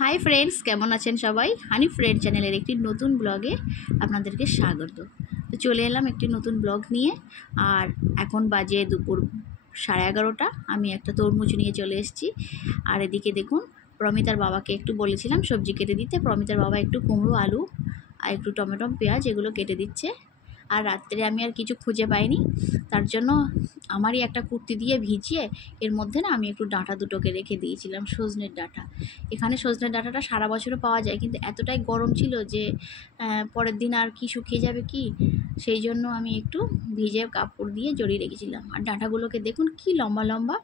Hi friends, কেমন আছেন সবাই? হানি ফ্রেন্ড চ্যানেলের একটি নতুন ব্লগে আপনাদেরকে স্বাগত। তো চলে এলাম একটি নতুন ব্লগ নিয়ে। আর এখন বাজে দুপুর 11:30। আমি একটা তরমুজ নিয়ে চলে এসেছি। আর এদিকে দেখুন, প্রমিতার বাবাকে একটু বলেছিলাম সবজি কেটে দিতে। প্রমিতার বাবা একটু কুমড়ো, আলু আর একটু টমেটো, পেঁয়াজ এগুলো কেটে দিচ্ছে। আর রাত্রে আমি আর কিছু খুঁজে পাইনি, তার জন্য আমারই একটা কুর্তি দিয়ে ভিজিয়ে এর মধ্যে না আমি একটু ডাঁটা দুটোকে রেখে দিয়েছিলাম, সজনের ডাঁটা। এখানে সজনের ডাঁটাটা সারা বছরও পাওয়া যায়, কিন্তু এতটাই গরম ছিল যে পরের দিন আর কি শুকিয়ে যাবে কি, সেই জন্য আমি একটু ভিজে কাপড় দিয়ে জড়িয়ে রেখেছিলাম। আর ডাঁটাগুলোকে দেখুন কি লম্বা লম্বা।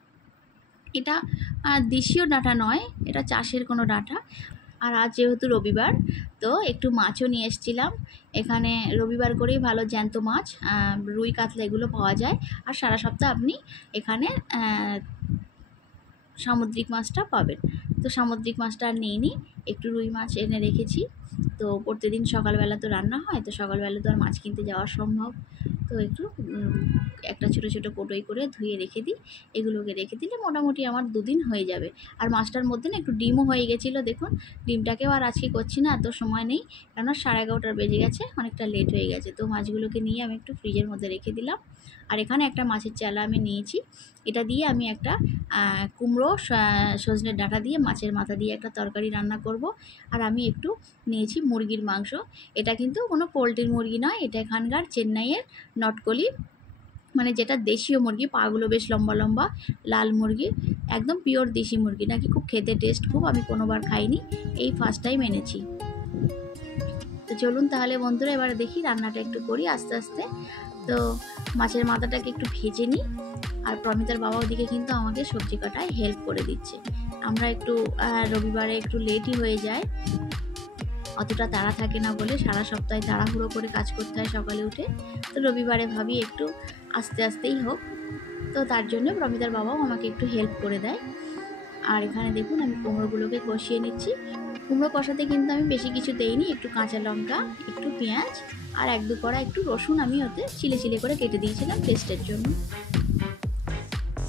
এটা দেশীয় ডাঁটা নয়, এটা চাষের কোনো ডাঁটা। আর আজ যেহেতু রবিবার, তো একটু মাছও নিয়ে এসেছিলাম। এখানে রবিবার করেই ভালো জ্যান্ত মাছ, রুই কাতলা এগুলো পাওয়া যায়। আর সারা সপ্তাহ আপনি এখানে সামুদ্রিক মাছটা পাবেন। তো সামুদ্রিক মাছটা আর নিইনি, একটু রুই মাছ এনে রেখেছি। তো প্রতিদিন সকালবেলা তো রান্না হয়, তো সকালবেলা তো আর মাছ কিনতে যাওয়া সম্ভব। তো একটু একটা ছোটো ছোটো কোটোই করে ধুয়ে রেখে দিই। এগুলোকে রেখে দিলে মোটামুটি আমার 2 দিন হয়ে যাবে। আর মাছটার মধ্যে না একটু ডিমও হয়ে গেছিলো, দেখুন। ডিমটাকেও আর আজকে করছি না, এত সময় নেই, কেননা 11:30 বেজে গেছে, অনেকটা লেট হয়ে গেছে। তো মাছগুলোকে নিয়ে আমি একটু ফ্রিজের মধ্যে রেখে দিলাম। আর এখানে একটা মাছের চালা আমি নিয়েছি, এটা দিয়ে আমি একটা কুমড়ো, সজনের ডাঁটা দিয়ে মাছের মাথা দিয়ে একটা তরকারি রান্না করব। আর আমি একটু নিয়েছি মুরগির মাংস। এটা কিন্তু কোনো পোলট্রির মুরগি নয়, এটা এখানকার চেন্নাইয়ের নটকলি, মানে যেটা দেশীয় মুরগি, পাগুলো বেশ লম্বা লম্বা, লাল মুরগি, একদম পিওর দেশি মুরগি, নাকি খুব খেতে টেস্ট খুব। আমি কোনোবার খাইনি, এই ফার্স্ট টাইম এনেছি। তো চলুন তাহলে বন্ধুরা, এবার দেখি রান্নাটা একটু করি আস্তে আস্তে। তো মাছের মাথাটাকে একটু ভেজে নিই। আর প্রমিতার বাবা ওদিকে কিন্তু আমাকে সবজি কাটায় হেল্প করে দিচ্ছে। আমরা একটু রবিবারে একটু লেটই হয়ে যায়, অতটা তাড়া থাকে না বলে, সারা সপ্তাহে তাড়াহুড়ো করে কাজ করতে হয় সকালে উঠে। তো রবিবারে ভাবি একটু আস্তে আস্তেই হোক, তো তার জন্য প্রমিতার বাবাও আমাকে একটু হেল্প করে দেয়। আর এখানে দেখুন আমি কুমড়োগুলোকে কষিয়ে নিচ্ছি। কুমড়ো কষাতে কিন্তু আমি বেশি কিছু দেইনি, একটু কাঁচা লঙ্কা, একটু পেঁয়াজ আর 1-2 কোয়া একটু রসুন আমি ওতে চিলে চিলে করে কেটে দিয়েছিলাম টেস্টের জন্য।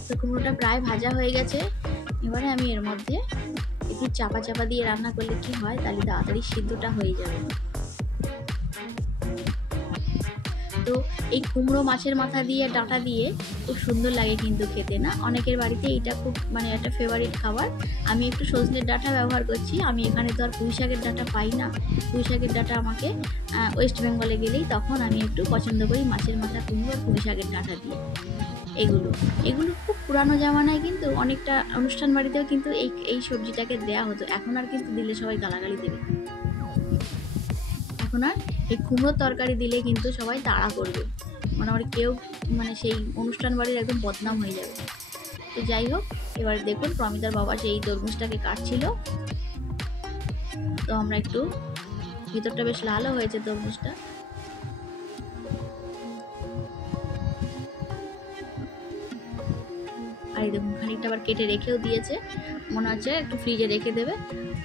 তো কুমড়োটা প্রায় ভাজা হয়ে গেছে। এবারে আমি এর মধ্যে একটু চাপা চাপা দিয়ে রান্না করলে কি হয়, তাহলে তাড়াতাড়ি সিদ্ধটা হয়ে যাবে। তো এই কুমড়ো মাছের মাথা দিয়ে ডাঁটা দিয়ে খুব সুন্দর লাগে কিন্তু খেতে, না? অনেকের বাড়িতে এইটা খুব মানে একটা ফেভারিট খাবার। আমি একটু সজনের ডাঁটা ব্যবহার করছি, আমি এখানে তো আর পুঁই শাকের ডাঁটা পাই না। পুঁই শাকের ডাঁটা আমাকে ওয়েস্ট বেঙ্গলে গেলেই তখন আমি একটু পছন্দ করি মাছের মাথা, কুমড়ো আর পুঁই শাকের ডাঁটা দিয়ে। এগুলো এগুলো খুব পুরানো জামানায় কিন্তু অনেকটা অনুষ্ঠান বাড়িতেও কিন্তু এই সবজিটাকে দেয়া হতো। এখন আর কিন্তু দিলে সবাই গালাগালি দেবে। এখন আর এই কুমড়োর তরকারি দিলে কিন্তু সবাই তাড়া করবে, মোটামুটি কেউ মানে সেই অনুষ্ঠান বাড়ির একদম বদনাম হয়ে যাবে। তো যাই হোক, এবারে দেখুন প্রমিতার বাবা সেই তরমুজটাকে কাটছিল। তো আমরা একটু, ভিতরটা বেশ লালও হয়েছে তরমুজটা। আর এই দেখুন খানিকটা আবার কেটে রেখেও দিয়েছে, মনে হচ্ছে একটু ফ্রিজে রেখে দেবে।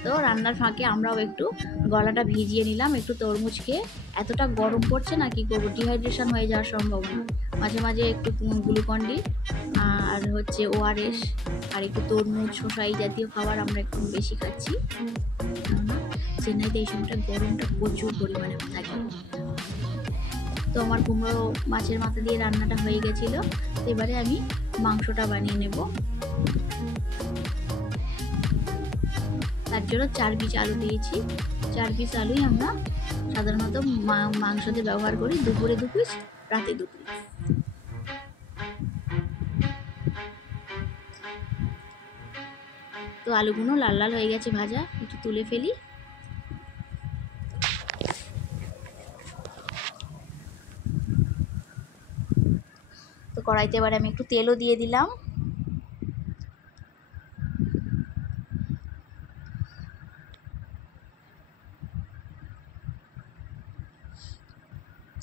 তো রান্নার ফাঁকে আমরাও একটু গলাটা ভিজিয়ে নিলাম একটু তরমুজ খেয়ে। এতটা গরম পড়ছে না, কি করবো, ডিহাইড্রেশন হয়ে যাওয়ার সম্ভাবনা। মাঝে মাঝে একটু গ্লুকন-ডি আর হচ্ছে ORS আর একটু তরমুজ, শসা এই জাতীয় খাবার আমরা একটু বেশি খাচ্ছি, কেননা চেন্নাইতে এই সময়টা গরমটা প্রচুর পরিমাণে থাকে। তো আমার কুমড়ো মাছের মাথা দিয়ে রান্নাটা হয়ে গেছিলো। তো এবারে আমি মাংসটা বানিয়ে নেব। তার জন্য 4 পিস আলু দিয়েছি। 4 পিস আলুই আমরা সাধারণত মাংসতে ব্যবহার করি। দুপুরে 2 পিস, রাতে 2 পিস। তো আলুগুলো লাল লাল হয়ে গেছে ভাজা, একটু তুলে ফেলি। তো কড়াইতে এবারে আমি একটু তেলও দিয়ে দিলাম।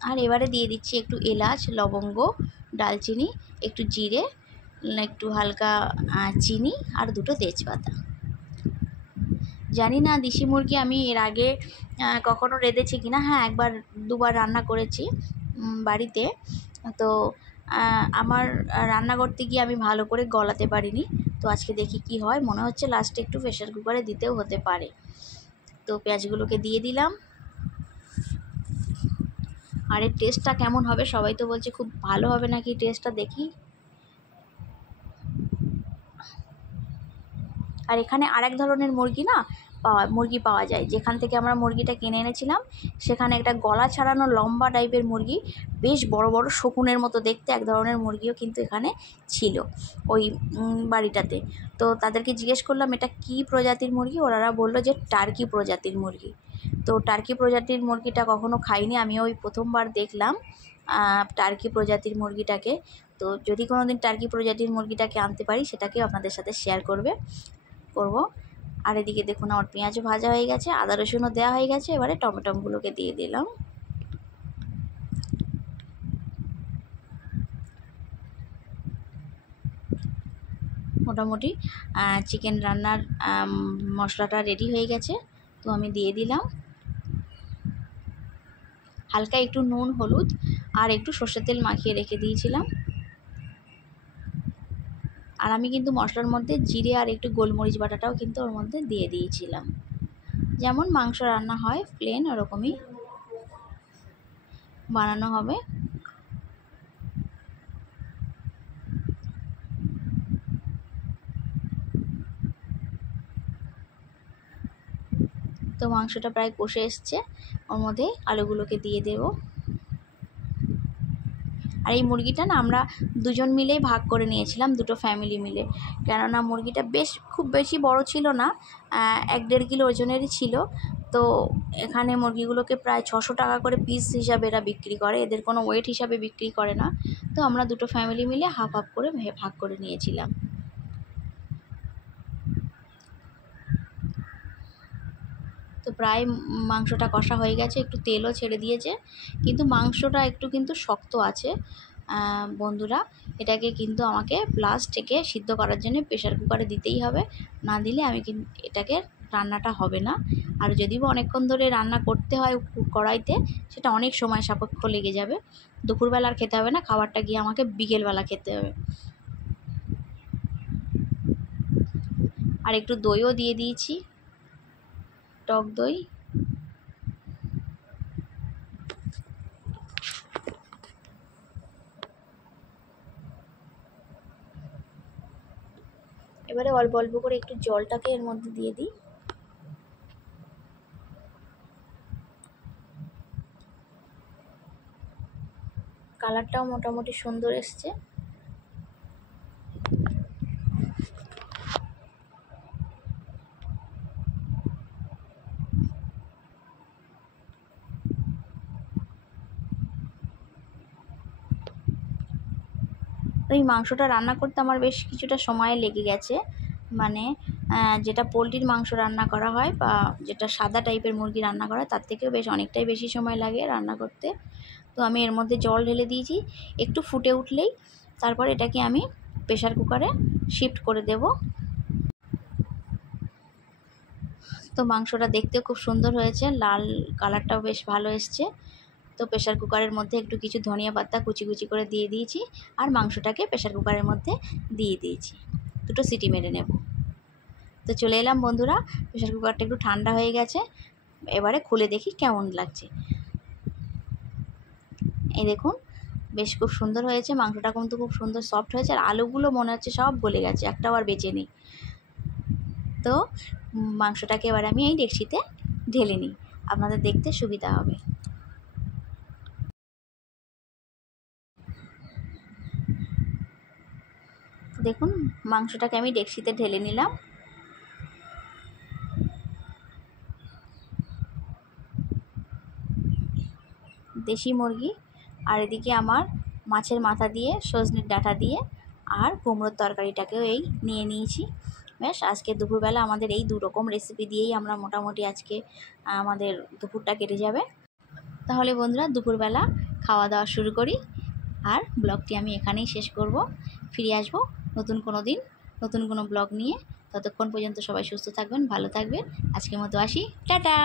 আর এবারে দিয়ে দিচ্ছি একটু এলাচ, লবঙ্গ, ডালচিনি, একটু জিরে, একটু হালকা চিনি আর 2টো তেজপাতা। জানি না দেশি মুরগি আমি এর আগে কখনো রেঁধেছি কিনা। হ্যাঁ, 1-2বার রান্না করেছি বাড়িতে। তো আমার রান্না করতে গিয়ে আমি ভালো করে গলাতে পারিনি। তো আজকে দেখি কি হয়, মনে হচ্ছে লাস্টে একটু প্রেশার কুকারে দিতেও হতে পারে। তো পেঁয়াজগুলোকে দিয়ে দিলাম। আর এর টেস্টটা কেমন হবে, সবাই তো বলছে খুব ভালো হবে নাকি টেস্টটা, দেখি। আর এখানে আরেক ধরনের মুরগি পাওয়া যায়, যেখান থেকে আমরা মুরগিটা কিনে এনেছিলাম সেখানে একটা গলা ছাড়ানো লম্বা টাইপের মুরগি, বেশ বড় বড় শকুনের মতো দেখতে এক ধরনের মুরগিও কিন্তু এখানে ছিল ওই বাড়িটাতে। তো তাদেরকে জিজ্ঞেস করলাম এটা কি প্রজাতির মুরগি, ওনারা বললো যে টার্কি প্রজাতির মুরগি। তো টার্কি প্রজাতির মুরগিটা কখনো খাইনি, আমি ওই প্রথমবার দেখলাম টার্কি প্রজাতির মুরগিটাকে। তো যদি কোনো দিন টার্কি প্রজাতির মুরগিটাকে আনতে পারি সেটাকেও আপনাদের সাথে শেয়ার করব। আর এদিকে দেখুন আমার পেঁয়াজও ভাজা হয়ে গেছে, আদা রসুনও দেওয়া হয়ে গেছে। এবারে টমেটোগুলোকে দিয়ে দিলাম। মোটামুটি চিকেন রান্নার মশলাটা রেডি হয়ে গেছে, তো আমি দিয়ে দিলাম হালকা একটু নুন, হলুদ আর একটু সর্ষের তেল মাখিয়ে রেখে দিয়েছিলাম। আর আমি কিন্তু মশলার মধ্যে জিরে আর একটু গোলমরিচ বাটাটাও কিন্তু ওর মধ্যে দিয়ে দিয়েছিলাম, যেমন মাংস রান্না হয় প্লেন ওরকমই বানানো হবে। তো মাংসটা প্রায় কষে এসছে, ওর মধ্যে আলুগুলোকে দিয়ে দেব। আর এই মুরগিটা না আমরা দুজন মিলেই ভাগ করে নিয়েছিলাম, দুটো ফ্যামিলি মিলে, কেননা মুরগিটা খুব বেশি বড় ছিল না, 1-1.5 কিলো ওজনেরই ছিল। তো এখানে মুরগিগুলোকে প্রায় 600 টাকা করে পিস হিসাবে এরা বিক্রি করে, এদের কোনো ওয়েট হিসাবে বিক্রি করে না। তো আমরা দুটো ফ্যামিলি মিলে হাফ হাফ করে ভাগ করে নিয়েছিলাম। তো প্রায় মাংসটা কষা হয়ে গেছে, একটু তেলও ছেড়ে দিয়েছে, কিন্তু মাংসটা একটু কিন্তু শক্ত আছে বন্ধুরা। এটাকে কিন্তু আমাকে প্লাস থেকে সিদ্ধ করার জন্য প্রেশার কুকারে দিতেই হবে, না দিলে আমি কিন্তু এটাকে রান্নাটা হবে না। আর যদিও অনেকক্ষণ ধরে রান্না করতে হয় কড়াইতে, সেটা অনেক সময় সাপেক্ষ লেগে যাবে। দুপুরবেলা আর খেতে হবে না, খাবারটা গিয়ে আমাকে বিকেলবেলা খেতে হবে। আর একটু দইও দিয়ে দিয়েছি, টক দই। এবারে অল্প অল্প করে একটু জলটাকে এর মধ্যে দিয়ে দিই। কালারটাও মোটামুটি সুন্দর এসছে। তো এই মাংসটা রান্না করতে আমার বেশ কিছুটা সময় লেগে গেছে, মানে যেটা পোলট্রির মাংস রান্না করা হয় বা যেটা সাদা টাইপের মুরগি রান্না করা হয় তার থেকেও অনেকটাই বেশি সময় লাগে রান্না করতে। তো আমি এর মধ্যে জল ঢেলে দিয়েছি, একটু ফুটে উঠলেই তারপর এটাকে আমি প্রেশার কুকারে শিফট করে দেব। তো মাংসটা দেখতেও খুব সুন্দর হয়েছে, লাল কালারটাও বেশ ভালো এসছে। তো প্রেশার কুকারের মধ্যে একটু কিছু ধনিয়া পাতা কুচি কুচি করে দিয়ে দিয়েছি, আর মাংসটাকে প্রেশার কুকারের মধ্যে দিয়ে দিয়েছি, দুটো সিটি মেরে নেব। তো চলে এলাম বন্ধুরা, প্রেশার কুকারটা একটু ঠান্ডা হয়ে গেছে, এবারে খুলে দেখি কেমন লাগছে। এই দেখুন বেশ খুব সুন্দর হয়েছে, মাংসটা কিন্তু খুব সুন্দর সফট হয়েছে, আর আলুগুলো মনে হচ্ছে সব গলে গেছে, একটাও আর বেঁচে নেই। তো মাংসটাকে এবার আমি এই ডেকচিতে ঢেলে নিই, আপনাদের দেখতে সুবিধা হবে। দেখুন মাংসটাকে আমি ডেকচিতে ঢেলে নিলাম। দেশি মুরগি, আর এদিকে আমার মাছের মাথা দিয়ে সজনের ডাঁটা দিয়ে আর কুমড়োর তরকারিটাকেও এই নিয়ে নিয়েছি। বেশ আজকে দুপুরবেলা আমাদের এই 2 রকম রেসিপি দিয়েই আমরা মোটামুটি আজকে আমাদের দুপুরটা কেটে যাবে। তাহলে বন্ধুরা দুপুরবেলা খাওয়া দাওয়া শুরু করি, আর ব্লগটি আমি এখানেই শেষ করব। ফিরে আসবো নতুন কোনো দিন নতুন কোনো ব্লগ নিয়ে। ততক্ষণ পর্যন্ত সবাই সুস্থ থাকবেন, ভালো থাকবেন। আজকের মতো আসি, টাটা।